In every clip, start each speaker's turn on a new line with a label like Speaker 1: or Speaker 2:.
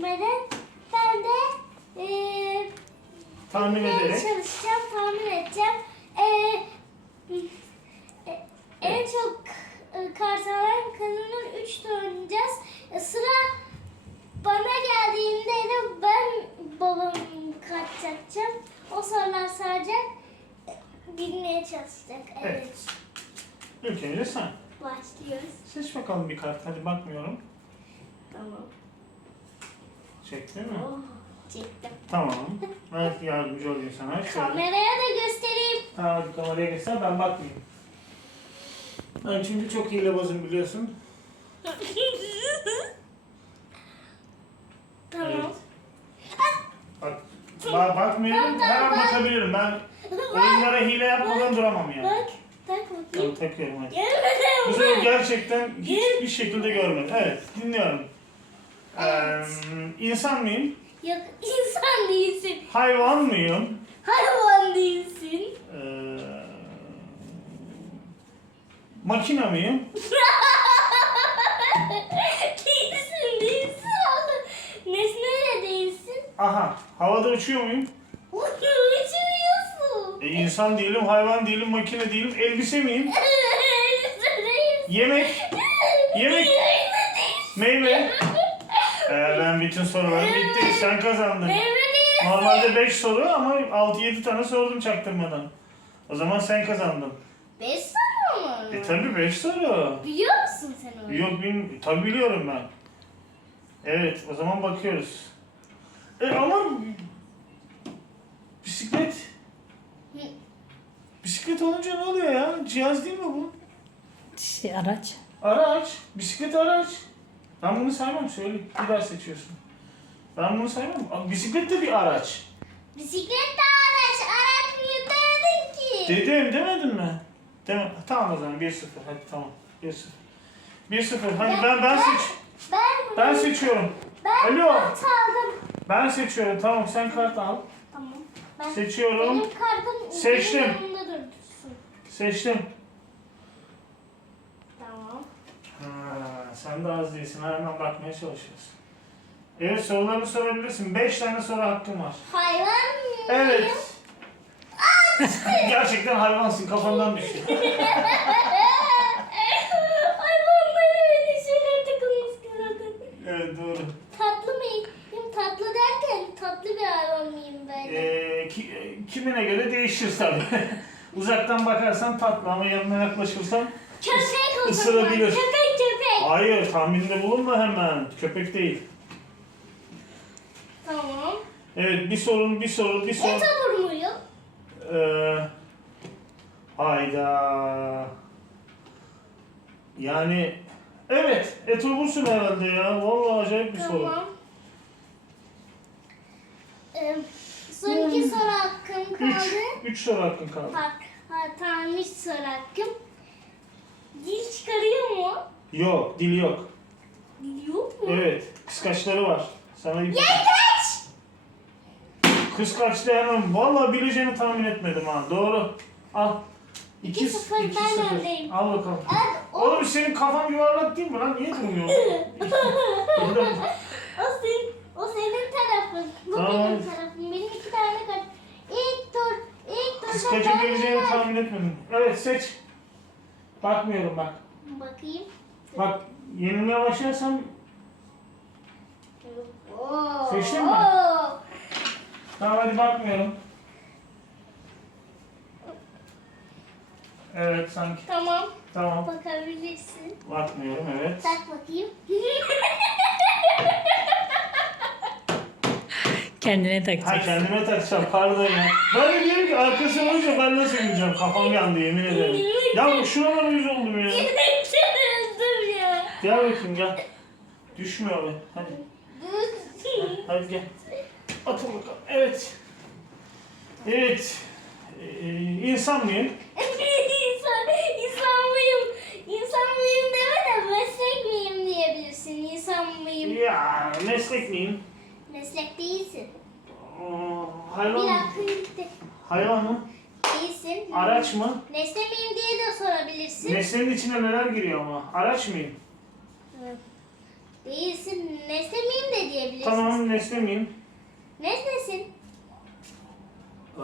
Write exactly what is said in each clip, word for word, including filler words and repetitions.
Speaker 1: görmeden ben de e,
Speaker 2: Tahmin
Speaker 1: bilmeye
Speaker 2: ederek.
Speaker 1: çalışacağım, tahmin edeceğim. E, e, en
Speaker 2: Evet.
Speaker 1: çok e, kart alan kazanır. Üç tur oynayacağız. E, sıra bana geldiğinde de ben babam kart çakacağım. O sorular sadece bilmeye çalışacak. Evet.
Speaker 2: Evet. İlk önce sen.
Speaker 1: Başlıyoruz.
Speaker 2: Seç bakalım bir kart. Hadi bakmıyorum.
Speaker 1: Tamam.
Speaker 2: Çektin mi?
Speaker 1: Oh, çektim.
Speaker 2: Tamam. Ben yardımcı olayım sana. Şöyle.
Speaker 1: Kameraya da göstereyim.
Speaker 2: Tamam, hadi kameraya geçsen ben bakmayayım. Ben çünkü çok hilebazım biliyorsun.
Speaker 1: Tamam.
Speaker 2: Evet. Bak, ba bakmıyorum. Her an bakabilirim. Ben oyunlara hile yapmadan duramam yani.
Speaker 1: Bak, tak
Speaker 2: Tamam,
Speaker 1: bakayım.
Speaker 2: takıyorum hadi.
Speaker 1: Gelmeden
Speaker 2: Bu sefer
Speaker 1: bak.
Speaker 2: gerçekten hiçbir şekilde görmedim. Evet, dinliyorum. Ee,
Speaker 1: Evet.
Speaker 2: insan mıyım?
Speaker 1: Yok, insan değilsin.
Speaker 2: Hayvan mıyım?
Speaker 1: Hayvan değilsin.
Speaker 2: Ee, makine miyim?
Speaker 1: Değilsin, değilsin. Nesne de değilsin.
Speaker 2: Aha, havada uçuyor muyum?
Speaker 1: Uçuyorsun.
Speaker 2: E, insan değilim, hayvan değilim, makine değilim. Elbise miyim?
Speaker 1: Değilsin.
Speaker 2: Yemek, yemek, meyve. Ee, ben bütün sorularım bitti. Sen kazandın.
Speaker 1: Meyve değilsin.
Speaker 2: Normalde beş soru ama altı yedi tane sordum çaktırmadan. O zaman sen kazandın.
Speaker 1: Beş soru mu?
Speaker 2: E tabi beş soru.
Speaker 1: Biliyor musun sen onu?
Speaker 2: Yok bin, tabi biliyorum ben. Evet, o zaman bakıyoruz. E ama bisiklet
Speaker 1: Hı.
Speaker 2: bisiklet olunca ne oluyor ya? Cihaz değil mi bu?
Speaker 3: Şey, araç.
Speaker 2: Araç. Bisiklet araç. Ben bunu saymam, söyle. Bir daha seçiyorsun. Ben bunu saymam. Abi, bisiklet de bir araç.
Speaker 1: Bisiklet de araç. Araç mı demedin ki?
Speaker 2: Dedim, demedin mi? Deme. Tamam o zaman bir sıfır. Hadi tamam. bir sıfır. bir sıfır. Hadi ben ben seç.
Speaker 1: Ben,
Speaker 2: Ben seçiyorum.
Speaker 1: ben
Speaker 2: Alo.
Speaker 1: kart aldım.
Speaker 2: Ben seçiyorum. Tamam sen kart al.
Speaker 1: Tamam. Ben,
Speaker 2: Seçiyorum.
Speaker 1: Benim kartım
Speaker 2: Seçtim.
Speaker 1: benim yanımda dursun.
Speaker 2: Seçtim.
Speaker 1: Tamam.
Speaker 2: Ha, sen de az değilsin. Hemen bakmaya çalışıyorsun. Evet, sorularını sorabilirsin. beş tane soru hakkın var.
Speaker 1: Hayvan mıyım?
Speaker 2: Evet. Gerçekten hayvansın. Kafandan düştü.
Speaker 1: Hayvanlara öyle şeyler takılmış ki zaten.
Speaker 2: Evet, doğru.
Speaker 1: Tatlı mıyım? Tatlı derken tatlı bir hayvan mıyım ben?
Speaker 2: Ee, ki, kimine göre değişir tabii. Uzaktan bakarsan tatlı ama yanına yaklaşırsan
Speaker 1: Köpek o zaman.
Speaker 2: ısırabilir.
Speaker 1: Köpek köpek.
Speaker 2: hayır, tahminde bulunma hemen. Köpek değil.
Speaker 1: Tamam.
Speaker 2: Evet, bir sorun, bir soru, bir soru.
Speaker 1: Et olur muyum?
Speaker 2: Ee, hayda. Yani evet, et olursun herhalde ya. Vallahi acayip bir soru.
Speaker 1: Tamam. Ee, son iki
Speaker 2: Hmm.
Speaker 1: soru hakkım
Speaker 2: Üç,
Speaker 1: kaldı.
Speaker 2: üç soru hakkın kaldı.
Speaker 1: Bak, ha, tamam üç soru hakkım. Dil çıkarıyor mu?
Speaker 2: Yok, dil yok.
Speaker 1: Dil yok mu?
Speaker 2: Evet, kıskaçları var. Sana bir
Speaker 1: Yengeç!
Speaker 2: kıskaçlı hemen. Vallahi bileceğini tahmin etmedim ha. Doğru. Al.
Speaker 1: İki sıfır,
Speaker 2: iki
Speaker 1: ben
Speaker 2: sıfır.
Speaker 1: öndeyim.
Speaker 2: Al bakalım.
Speaker 1: Evet, o,
Speaker 2: Oğlum senin kafan yuvarlak değil mi lan? Niye durmuyor?
Speaker 1: o, senin, o senin tarafın. Bu
Speaker 2: Tamam.
Speaker 1: benim tarafım. Benim iki tane kart. İlk tur, ilk tur.
Speaker 2: Kıskacı
Speaker 1: ben-
Speaker 2: bileceğini tahmin etmedim. Evet, seç. Bakmıyorum bak.
Speaker 1: Bakayım.
Speaker 2: Bak, yenilmeye başlarsam
Speaker 1: Oo.
Speaker 2: Seçtin mi?
Speaker 1: Oo.
Speaker 2: tamam, hadi bakmıyorum. Evet, sanki.
Speaker 1: Tamam,
Speaker 2: Tamam.
Speaker 1: bakabilirsin.
Speaker 2: Bakmıyorum, evet.
Speaker 1: Tak bakayım.
Speaker 3: Kendine
Speaker 2: Ha,
Speaker 3: takacak.
Speaker 2: kendime takacağım, pardon ya. Ben de diyorum ki arkası olunca ben nasıl bileceğim? Kafam yandı, yemin ederim. Ya şuralara yüz oldum ya.
Speaker 1: Dur ya.
Speaker 2: Gel bakayım, gel. Düşmüyor be. Hadi. Hadi gel. Atın bakalım. Evet. Evet. Ee, insan mıyım?
Speaker 1: İnsan, insan mıyım? İnsan mıyım deme de meslek miyim diyebilirsin. İnsan mıyım?
Speaker 2: Ya, meslek miyim?
Speaker 1: Meslek değilsin.
Speaker 2: Aa,
Speaker 1: Bir
Speaker 2: hayvan mı?
Speaker 1: dakika.
Speaker 2: Hayvan mı?
Speaker 1: Değilsin.
Speaker 2: Araç mı?
Speaker 1: Nesne miyim diye de sorabilirsin.
Speaker 2: Nesnenin içine neler giriyor ama? Araç mıyım?
Speaker 1: Değilsin. Nesne miyim de diyebilirsiniz.
Speaker 2: Tamam, nesne miyim?
Speaker 1: Nesnesin.
Speaker 2: Ee,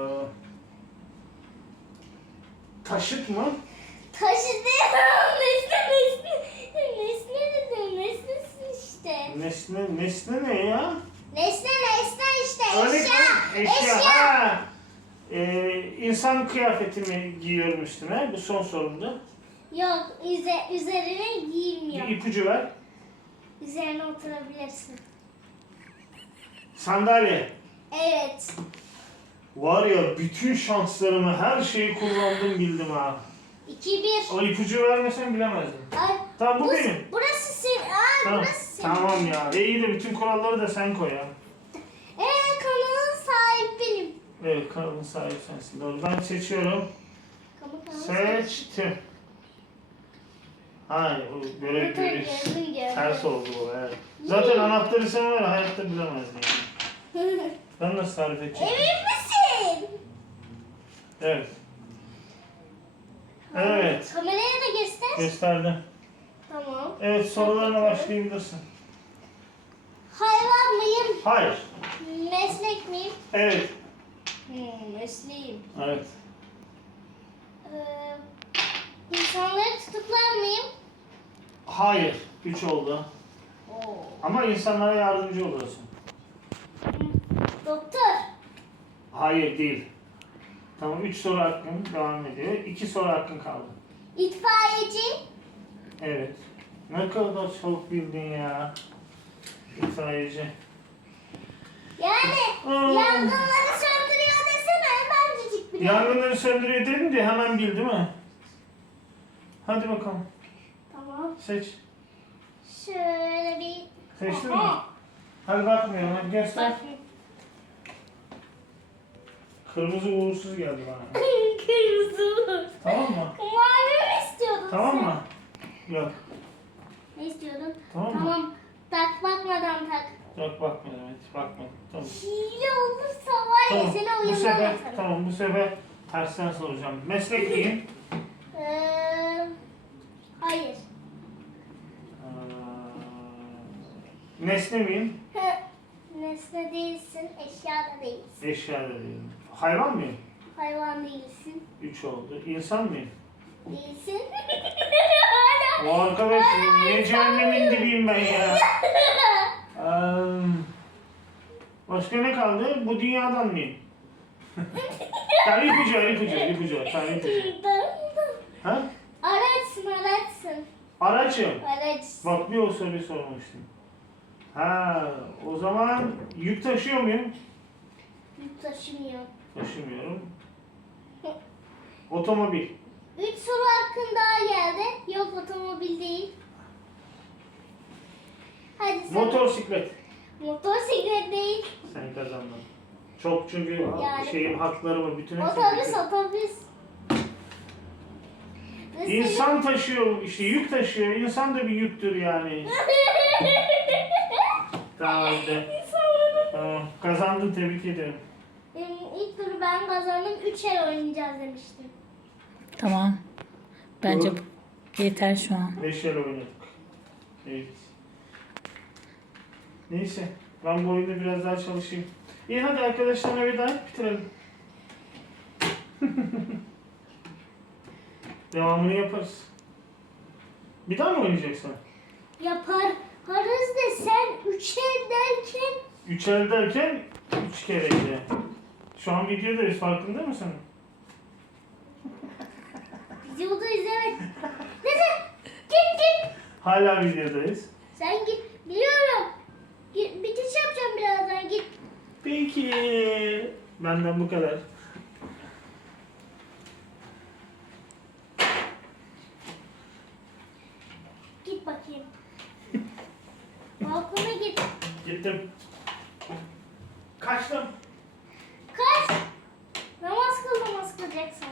Speaker 2: taşıt mı?
Speaker 1: Taşı değil. Nesne nesne. Nesne dedim. Nesnesin işte.
Speaker 2: Nesne, nesne ne ya?
Speaker 1: Nesne nesne işte.
Speaker 2: Öyle
Speaker 1: Eşya.
Speaker 2: mi? Eşya.
Speaker 1: Eşya.
Speaker 2: Ha. Ee, insan kıyafetimi giyiyorum üstüme. Bu son sorumdu.
Speaker 1: Yok üze, üzerine
Speaker 2: Bir
Speaker 1: giymiyor.
Speaker 2: ipucu ver.
Speaker 1: Üzerine oturabilirsin.
Speaker 2: Sandalye.
Speaker 1: Evet.
Speaker 2: Var ya, bütün şanslarımı, her şeyi kullandım, bildim ha.
Speaker 1: iki bir.
Speaker 2: O ipucu vermesen bilemezdim.
Speaker 1: Ay,
Speaker 2: Tamam, bu
Speaker 1: bu-
Speaker 2: benim.
Speaker 1: Burası senin. Aa,
Speaker 2: Tamam,
Speaker 1: burası senin.
Speaker 2: tamam ya. E iyi de bütün kuralları da sen koy ya.
Speaker 1: Ee, kanalın sahibi benim.
Speaker 2: Evet, kanalın sahibi sensin. Doğru. Ben seçiyorum.
Speaker 1: Kamu kanalı
Speaker 2: Seçtim. Hayır, o böyle
Speaker 1: Gördüm,
Speaker 2: böyle
Speaker 1: gördüm, gördüm.
Speaker 2: ters oldu bu. Evet. Zaten anahtarı sen var, hayatta bilemezdin yani. Ben nasıl tarif edeceğim?
Speaker 1: Emin misin?
Speaker 2: Evet. Evet.
Speaker 1: Kameraya da göster.
Speaker 2: Gösterdim.
Speaker 1: Tamam.
Speaker 2: Evet, sorularına başlayabilirsin.
Speaker 1: Hayvan mıyım?
Speaker 2: Hayır.
Speaker 1: Meslek miyim?
Speaker 2: Evet.
Speaker 1: Hmm, mesleğim.
Speaker 2: Evet.
Speaker 1: Ee, insanları tutuklar mıyım?
Speaker 2: Hayır. Üç oldu.
Speaker 1: Oo.
Speaker 2: Ama insanlara yardımcı oluyorsun.
Speaker 1: Doktor.
Speaker 2: Hayır, değil. Tamam, üç soru hakkın devam ediyor. İki soru hakkın kaldı.
Speaker 1: İtfaiyeci.
Speaker 2: Evet. Ne kadar çok bildin ya. İtfaiyeci.
Speaker 1: Yani
Speaker 2: Hmm.
Speaker 1: yangınları söndürüyor desene hemencik bile.
Speaker 2: Yangınları söndürüyor dedin de hemen bil, değil mi? Hadi bakalım.
Speaker 1: Tamam.
Speaker 2: Seç.
Speaker 1: Şöyle bir...
Speaker 2: Seçtin mi?
Speaker 1: Aha.
Speaker 2: Hadi bakmayalım. Hadi göster.
Speaker 1: Bak.
Speaker 2: Kırmızı uğursuz geldi bana.
Speaker 1: Kırmızı.
Speaker 2: Tamam mı?
Speaker 1: Mavi mi istiyordun
Speaker 2: Tamam
Speaker 1: sen?
Speaker 2: mı? Yok.
Speaker 1: Ne istiyordun?
Speaker 2: Tamam mı?
Speaker 1: Tamam. Tak bakmadan tak.
Speaker 2: Yok, bakmadım, evet. Bakmadım. Tamam.
Speaker 1: Hile olursa var ya
Speaker 2: Tamam.
Speaker 1: seni
Speaker 2: Bu
Speaker 1: oyundan
Speaker 2: sefer,
Speaker 1: atarım.
Speaker 2: tamam, bu sefer tersten soracağım. Meslek miyim?
Speaker 1: Ee, hayır.
Speaker 2: Ee, nesne miyim?
Speaker 1: Nesne değilsin, eşya da değilsin.
Speaker 2: Eşya da değilim. Hayvan mıyım?
Speaker 1: Hayvan değilsin.
Speaker 2: Üç oldu. İnsan mıyım?
Speaker 1: Değilsin.
Speaker 2: O arkadaş, niye cehennemin dibiyim ben ya? Ee, başka ne kaldı? Bu dünyadan mıyım? Tane ipucu, ver, ipucu, ver, ipucu, ver, tane ipucu. Ha?
Speaker 1: Araçsın, araçsın.
Speaker 2: Araçım.
Speaker 1: Araç.
Speaker 2: Bak, bir o soruyu sormuştum. Ha, o zaman yük taşıyor muyum?
Speaker 1: Yük taşımıyor.
Speaker 2: Taşımıyorum. Otomobil.
Speaker 1: Üç soru hakkın daha geldi. Yok, otomobil değil. Hadi sen.
Speaker 2: Motosiklet.
Speaker 1: Motosiklet değil.
Speaker 2: Sen kazandın. Çok, çünkü
Speaker 1: Yani-
Speaker 2: şeyim, haklarımı bütün hepsini
Speaker 1: Otobüs,
Speaker 2: getirdim.
Speaker 1: otobüs. Ve
Speaker 2: İnsan taşıyor, işte yük taşıyor. İnsan da bir yüktür yani. Tamam, hadi.
Speaker 1: İnsanların-
Speaker 2: Tamam, kazandın, tebrik ederim.
Speaker 1: Benim ilk turu ben kazandım. Üç el oynayacağız demiştim.
Speaker 3: Tamam. Bence bu yeter şu an.
Speaker 2: Beş el oynadık. Evet. Neyse, ben bu oyunda biraz daha çalışayım. İyi, hadi arkadaşlarla bir daha bitirelim. Devamını yaparız. Bir daha mı oynayacaksın?
Speaker 1: Yapar. Harız de sen üç el derken
Speaker 2: Üç el derken üç kere de. Şu an videodayız, farkında mısın?
Speaker 1: videoda izlemek. Neyse git git.
Speaker 2: Hala videodayız.
Speaker 1: Sen git. Biliyorum. Git, bitiş yapacağım birazdan git.
Speaker 2: Peki. Benden bu kadar.
Speaker 1: Git bakayım. Balkona git.
Speaker 2: Gittim. Kaçtım.
Speaker 1: Kaç. Namaz kıl, namaz kılacaksın.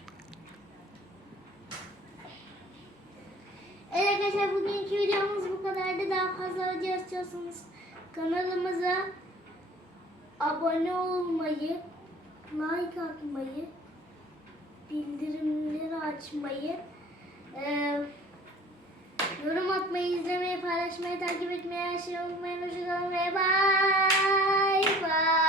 Speaker 1: Evet arkadaşlar, bugünkü videomuz bu kadardı. Daha fazla video istiyorsanız kanalımıza abone olmayı, like atmayı, bildirimleri açmayı, eee, yorum atmayı, izlemeyi, paylaşmayı paylaşmayı, takip etmeyi, her şeyi unutmayın. Hoşçakalın ve bay bay.